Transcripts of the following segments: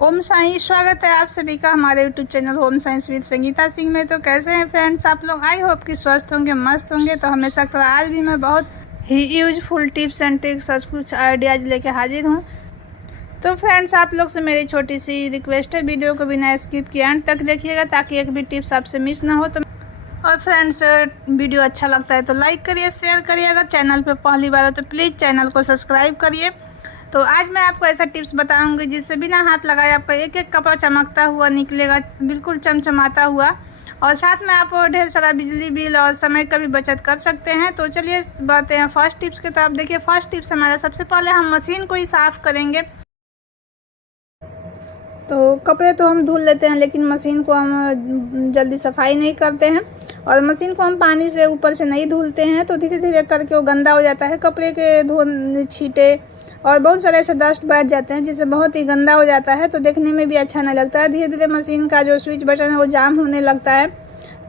ओम साईं, स्वागत है आप सभी का हमारे YouTube channel home science with Sangeeta Singh में। तो कैसे हैं फ्रेंड्स आप लोग? आई होप कि स्वस्थ होंगे, मस्त होंगे। तो हमेशा की तरह आज भी मैं बहुत ही यूजफुल टिप्स एंड ट्रिक्स और कुछ आइडियाज लेके हाजिर हूँ। तो फ्रेंड्स आप लोग से मेरी छोटी सी रिक्वेस्ट है, वीडियो को बिना स्किप किए एंड तक देखिएगा ताकि एक भी टिप्स आपसे मिस ना हो। तो और फ्रेंड्स वीडियो अच्छा लगता है तो लाइक करिए, शेयर करिए। अगर चैनल पर पहली बार हो तो प्लीज़ चैनल को सब्सक्राइब करिए। तो आज मैं आपको ऐसा टिप्स बताऊंगी जिससे बिना हाथ लगाए आपका एक एक कपड़ा चमकता हुआ निकलेगा, बिल्कुल चमचमाता हुआ। और साथ में आप ढेर सारा बिजली बिल और समय का भी बचत कर सकते हैं। तो चलिए बढ़ते हैं फर्स्ट टिप्स की तरफ। देखिए फर्स्ट टिप्स हमारा, सबसे पहले हम मशीन को ही साफ़ करेंगे। तो कपड़े तो हम धुल लेते हैं लेकिन मशीन को हम जल्दी सफाई नहीं करते हैं, और मशीन को हम पानी से ऊपर से नहीं धुलते हैं। तो धीरे धीरे करके वो गंदा हो जाता है, कपड़े के धो छींटे और बहुत सारे ऐसे डस्ट बैठ जाते हैं जिससे बहुत ही गंदा हो जाता है। तो देखने में भी अच्छा नहीं लगता है। धीरे धीरे मशीन का जो स्विच बटन है वो जाम होने लगता है।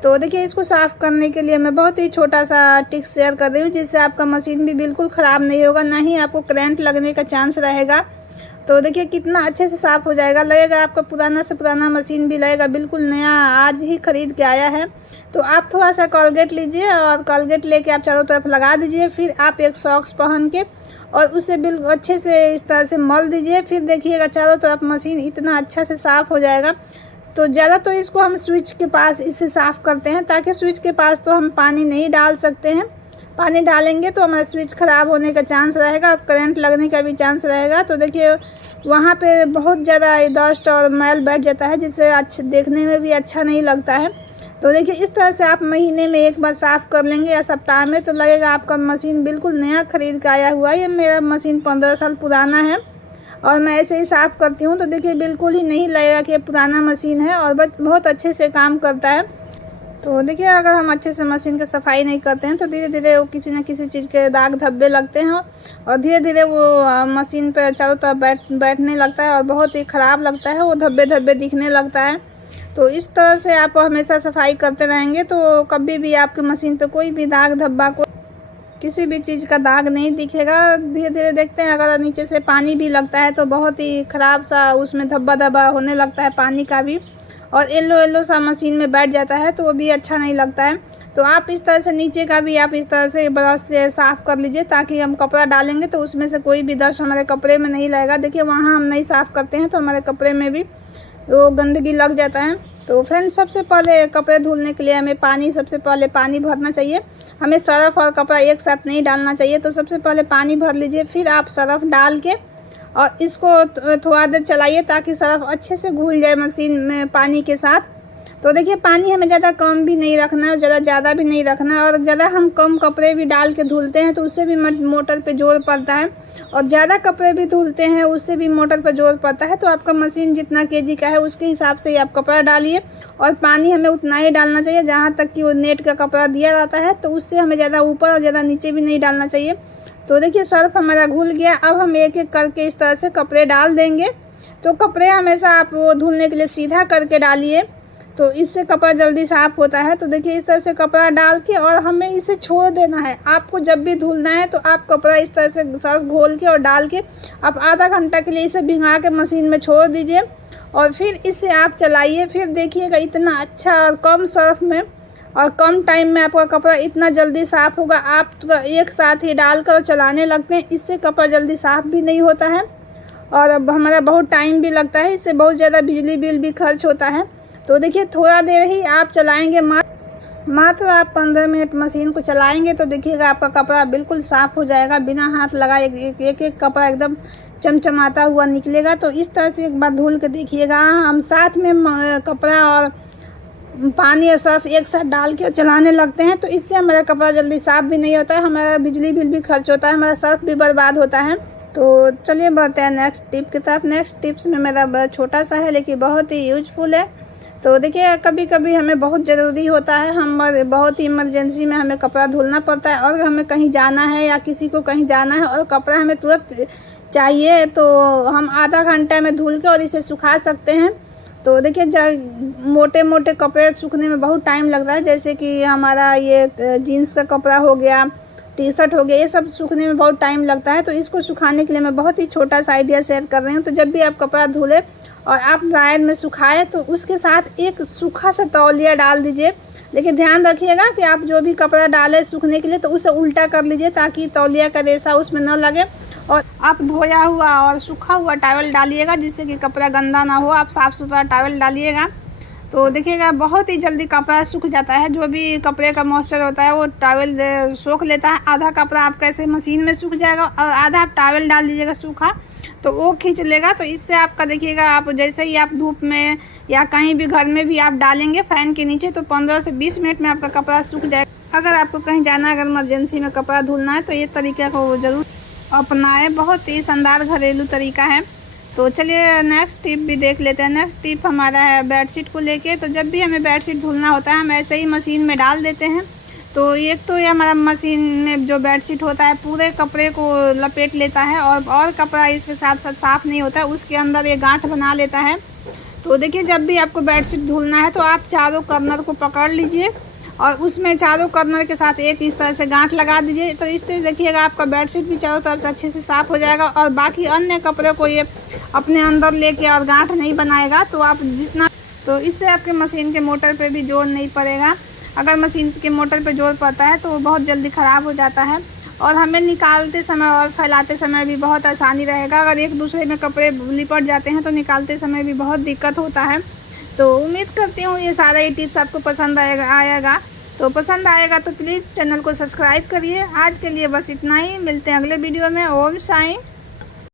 तो देखिए इसको साफ़ करने के लिए मैं बहुत ही छोटा सा टिप्स शेयर कर रही हूँ जिससे आपका मशीन भी बिल्कुल ख़राब नहीं होगा, ना ही आपको करंट लगने का चांस रहेगा। तो देखिए कितना अच्छे से साफ़ हो जाएगा, लगेगा आपका पुराना से पुराना मशीन भी लगेगा बिल्कुल नया, आज ही खरीद के आया है। तो आप थोड़ा सा कोलगेट लीजिए और कोलगेट लेके आप चारों तरफ लगा दीजिए। फिर आप एक सॉक्स पहन के और उसे बिल्कुल अच्छे से इस तरह से मल दीजिए। फिर देखिएगा चारों तरफ मशीन इतना अच्छा से साफ़ हो जाएगा। तो ज़्यादा तो इसको हम स्विच के पास इसे साफ़ करते हैं, ताकि स्विच के पास तो हम पानी नहीं डाल सकते हैं। पानी डालेंगे तो हमारा स्विच ख़राब होने का चांस रहेगा और करंट लगने का भी चांस रहेगा। तो देखिए वहाँ पे बहुत ज़्यादा डस्ट और मैल बैठ जाता है जिससे अच्छा देखने में भी अच्छा नहीं लगता है। तो देखिए इस तरह से आप महीने में एक बार साफ़ कर लेंगे या सप्ताह में, तो लगेगा आपका मशीन बिल्कुल नया खरीद के आया हुआ है। ये मेरा मशीन 15 साल पुराना है और मैं ऐसे ही साफ़ करती हूँ। तो देखिए बिल्कुल ही नहीं लगेगा कि ये पुराना मशीन है और बहुत अच्छे से काम करता है। तो देखिए अगर हम अच्छे से मशीन की सफाई नहीं करते हैं तो धीरे धीरे वो किसी न किसी चीज़ के दाग धब्बे लगते हैं और धीरे धीरे वो मशीन पर चारों तरफ बैठने लगता है और बहुत ही ख़राब लगता है, वो धब्बे धब्बे दिखने लगता है। तो इस तरह से आप हमेशा सफाई करते रहेंगे तो कभी भी आपकी मशीन पे कोई भी दाग धब्बा, को किसी भी चीज़ का दाग नहीं दिखेगा। धीरे धीरे देखते हैं अगर नीचे से पानी भी लगता है तो बहुत ही ख़राब सा उसमें धब्बा धब्बा होने लगता है पानी का भी, और येलो येलो सा मशीन में बैठ जाता है, तो वो भी अच्छा नहीं लगता है। तो आप इस तरह से नीचे का भी आप इस तरह से ब्रश से साफ़ कर लीजिए ताकि हम कपड़ा डालेंगे तो उसमें से कोई भी डस्ट हमारे कपड़े में नहीं लगेगा। देखिए वहाँ हम नहीं साफ़ करते हैं तो हमारे कपड़े में भी वो गंदगी लग जाता है। तो फ्रेंड्स सबसे पहले कपड़े धुलने के लिए हमें सबसे पहले पानी भरना चाहिए। हमें सर्फ और कपड़ा एक साथ नहीं डालना चाहिए। तो सबसे पहले पानी भर लीजिए, फिर आप सर्फ डाल के और इसको थोड़ा देर चलाइए ताकि सर्फ अच्छे से घुल जाए मशीन में पानी के साथ। तो देखिए पानी हमें ज़्यादा कम भी नहीं रखना है, ज़्यादा भी नहीं रखना है। और ज़्यादा हम कम कपड़े भी डाल के धुलते हैं तो उससे भी मोटर पे जोर पड़ता है, और ज़्यादा कपड़े भी धुलते हैं उससे भी मोटर पर जोर पड़ता है। तो आपका मशीन जितना केजी का है उसके हिसाब से ही आप कपड़ा डालिए, और पानी हमें उतना ही डालना चाहिए जहाँ तक कि वो नेट का कपड़ा दिया जाता है। तो उससे हमें ज़्यादा ऊपर और ज़्यादा नीचे भी नहीं डालना चाहिए। तो देखिए सर्फ हमारा घुल गया। अब हम एक एक करके इस तरह से कपड़े डाल देंगे। तो कपड़े हमेशा आप वो धुलने के लिए सीधा करके डालिए, तो इससे कपड़ा जल्दी साफ़ होता है। तो देखिए इस तरह से कपड़ा डाल के और हमें इसे छोड़ देना है। आपको जब भी धुलना है तो आप कपड़ा इस तरह से सर्फ घोल के और डाल के आप आधा घंटा के लिए इसे भिंगा के मशीन में छोड़ दीजिए, और फिर इसे आप चलाइए। फिर देखिएगा इतना अच्छा और कम सर्फ में और कम टाइम में आपका कपड़ा इतना जल्दी साफ़ होगा। आप तो एक साथ ही डालकर चलाने लगते हैं, इससे कपड़ा जल्दी साफ़ भी नहीं होता है और अब हमारा बहुत टाइम भी लगता है, इससे बहुत ज़्यादा बिजली बिल भी खर्च होता है। तो देखिए थोड़ा देर ही आप चलाएंगे, मात्र आप 15 मिनट मशीन को चलाएंगे तो देखिएगा आपका कपड़ा बिल्कुल साफ़ हो जाएगा, बिना हाथ लगाए एक कपड़ा एकदम चमचमाता हुआ निकलेगा। तो इस तरह से एक बार धुल के देखिएगा। हम साथ में कपड़ा और पानी और सर्फ एक साथ डाल के चलाने लगते हैं तो इससे हमारा कपड़ा जल्दी साफ़ भी नहीं होता है, हमारा बिजली बिल भी खर्च होता है, हमारा सर्फ भी बर्बाद होता है। तो चलिए बढ़ते हैं नेक्स्ट टिप की तरफ। नेक्स्ट टिप्स में मेरा छोटा सा है लेकिन बहुत ही यूजफुल है। तो देखिए कभी कभी हमें बहुत ज़रूरी होता है, हम बहुत ही इमरजेंसी में हमें कपड़ा धुलना पड़ता है, और हमें कहीं जाना है या किसी को कहीं जाना है और कपड़ा हमें तुरंत चाहिए, तो हम आधा घंटा में धुल के और इसे सुखा सकते हैं। तो देखिए मोटे मोटे कपड़े सूखने में बहुत टाइम लगता है, जैसे कि हमारा ये जीन्स का कपड़ा हो गया, टी शर्ट हो गया, ये सब सूखने में बहुत टाइम लगता है। तो इसको सुखाने के लिए मैं बहुत ही छोटा सा आइडिया शेयर कर रही हूँ। तो जब भी आप कपड़ा धुले और आप ड्रायर में सुखाए तो उसके साथ एक सूखा सा तौलिया डाल दीजिए। लेकिन ध्यान रखिएगा कि आप जो भी कपड़ा डालें सूखने के लिए तो उसे उल्टा कर लीजिए ताकि तौलिया का रेशा उसमें न लगे। और आप धोया हुआ और सूखा हुआ टॉवल डालिएगा जिससे कि कपड़ा गंदा ना हो। आप साफ़ सुथरा टॉवल डालिएगा तो देखिएगा बहुत ही जल्दी कपड़ा सूख जाता है। जो भी कपड़े का मॉइस्चर होता है वो टॉवल सोख लेता है। आधा कपड़ा आपका ऐसे मशीन में सूख जाएगा और आधा आप टॉवल डाल दीजिएगा सूखा तो वो खींच लेगा। तो इससे आपका देखिएगा आप जैसे ही आप धूप में या कहीं भी घर में भी आप डालेंगे फ़ैन के नीचे तो 15 से 20 मिनट में आपका कपड़ा सूख जाएगा। अगर आपको कहीं जाना है, अगर इमरजेंसी में कपड़ा धुलना है तो ये तरीके को ज़रूर अपनाएं। बहुत ही शानदार घरेलू तरीका है। तो चलिए नेक्स्ट टिप भी देख लेते हैं। नेक्स्ट टिप हमारा है बेडशीट को लेके। तो जब भी हमें बेडशीट धुलना होता है हम ऐसे ही मशीन में डाल देते हैं। तो एक तो ये हमारा मशीन में जो बेडशीट होता है पूरे कपड़े को लपेट लेता है और कपड़ा इसके साथ साथ साफ़ नहीं होता है, उसके अंदर ये गांठ बना लेता है। तो देखिए जब भी आपको बेडशीट धुलना है तो आप चारों कॉर्नर को पकड़ लीजिए और उसमें चारों कॉर्नर के साथ एक इस तरह से गांठ लगा दीजिए। तो इस तरह देखिएगा आपका बेडशीट भी चारों तरफ से अच्छे से साफ़ हो जाएगा और बाकी अन्य कपड़े को ये अपने अंदर लेके और गांठ नहीं बनाएगा। तो आप जितना तो इससे आपके मशीन के मोटर पे भी जोर नहीं पड़ेगा। अगर मशीन के मोटर पे जोर पड़ता है तो वो बहुत जल्दी ख़राब हो जाता है और हमें निकालते समय और फैलाते समय भी बहुत आसानी रहेगा। अगर एक दूसरे में कपड़े लिपट जाते हैं तो निकालते समय भी बहुत दिक्कत होता है। तो उम्मीद करती हूँ ये सारा टिप्स आपको पसंद आएगा। तो पसंद आएगा तो प्लीज़ चैनल को सब्सक्राइब करिए। आज के लिए बस इतना ही, मिलते हैं अगले वीडियो में। ओम साईं।